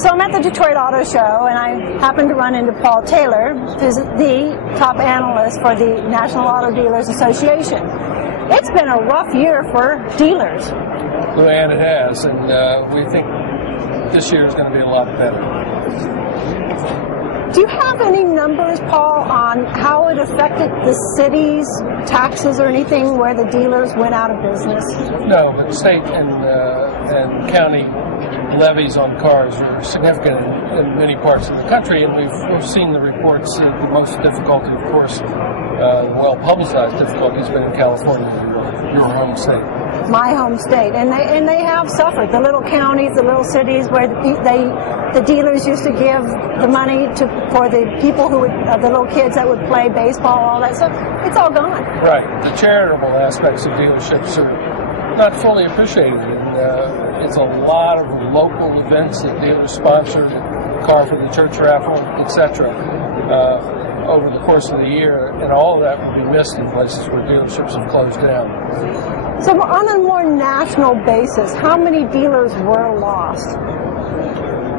So I'm at the Detroit Auto Show, and I happened to run into Paul Taylor, who's the top analyst for the National Auto Dealers Association. It's been a rough year for dealers. Well, and it has, and we think this year is going to be a lot better. Do you have any numbers, Paul, on how it affected the city's taxes or anything where the dealers went out of business? No, but state and county levies on cars are significant in many parts of the country, and we've seen the reports. The most difficulty, of course, the well-publicized difficulty has been in California, your home state. My home state, and they have suffered. The little counties, the little cities where the dealers used to give the money for the people who would, the little kids that would play baseball, all that stuff. It's all gone. Right. The charitable aspects of dealerships are not fully appreciated, and it's a lot of local events that dealers sponsor, car for the church raffle, etc. Over the course of the year, and all of that would be missed in places where dealerships have closed down. So on a more national basis, how many dealers were lost?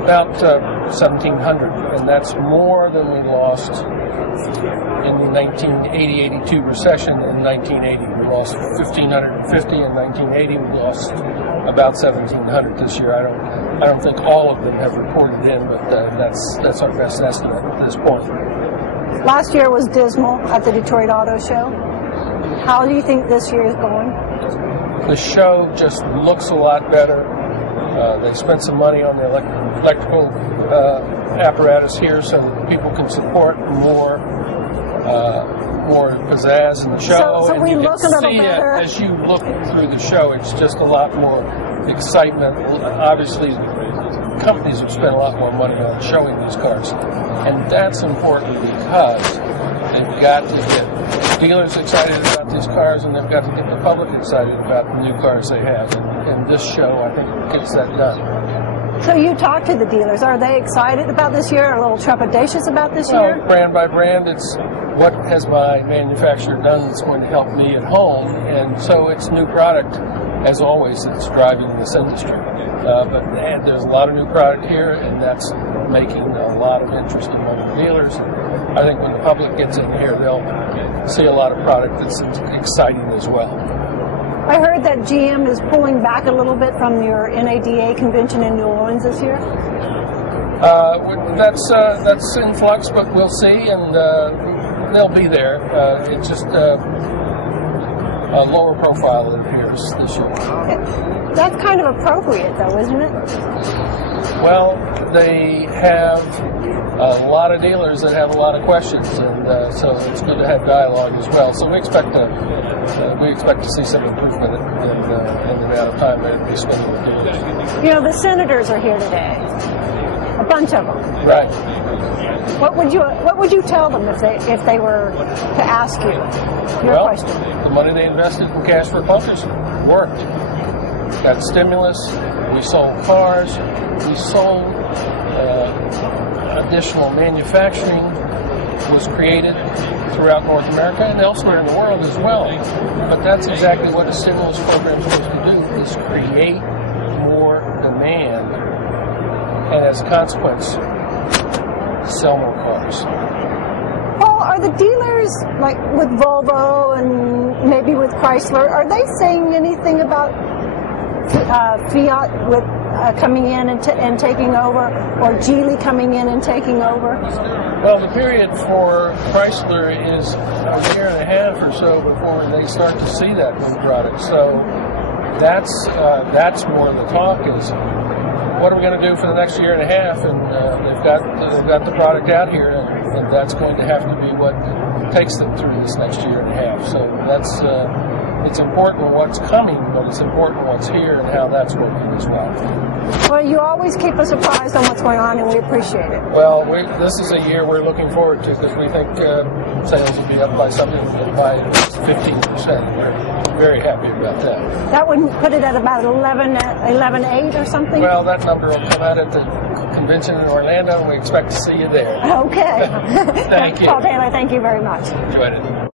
About 1,700, and that's more than we lost in the 1980-82 recession. In 1980, we lost 1,550. In 1980, we lost about 1,700 this year. I don't think all of them have reported in, but that's our best estimate at this point. Last year was dismal at the Detroit Auto Show. How do you think this year is going? The show just looks a lot better. They spent some money on the electrical apparatus here so that people can support more pizzazz in the show. So we look a little better. As you look through the show, it's just a lot more excitement. Obviously, companies have spent a lot more money on showing these cars, and that's important because they've got to get dealers excited about these cars, and they've got to get the public excited about the new cars they have. And this show, I think, gets that done. So you talk to the dealers. Are they excited about this year, or a little trepidatious about this year? Brand by brand, it's what has my manufacturer done that's going to help me at home, and so it's new product, as always, that's driving this industry. But there's a lot of new product here, and that's making a lot of interest among the dealers. I think when the public gets in here, they'll see a lot of product that's exciting as well. I heard that GM is pulling back a little bit from your NADA convention in New Orleans this year. That's in flux, but we'll see, and they'll be there. It's just a lower profile, it appears, this year. That's kind of appropriate, though, isn't it? Well, they have a lot of dealers that have a lot of questions, and so it's good to have dialogue as well. So we expect to see some improvement in the amount of time they'll be spending with dealers. You know, the senators are here today, a bunch of them. Right. What would you tell them if they were to ask you your question? The money they invested in cash for bumpers worked. Got stimulus. We sold cars. We sold additional manufacturing was created throughout North America and elsewhere in the world as well. But that's exactly what a stimulus program is supposed to do, is create more demand, and as a consequence, sell more cars. Paul, are the dealers, like with Volvo and maybe with Chrysler, are they saying anything about Fiat with coming in and taking over, or Geely coming in and taking over? Well, the period for Chrysler is a year and a half or so before they start to see that new product. So that's more the talk, is what are we going to do for the next year and a half? And they've got the product out here, and that's going to have to be what takes them through this next year and a half. So that's it's important what's coming, but it's important what's here and how that's working as well. Well, you always keep us apprised on what's going on, and we appreciate it. Well, this is a year we're looking forward to, because we think sales will be up by something by 15%. We're very happy about that. That would put it at about 11.8 or something? Well, that number will come out at the convention in Orlando, and we expect to see you there. Okay. Thank you. Paul Taylor, thank you very much. Enjoyed it.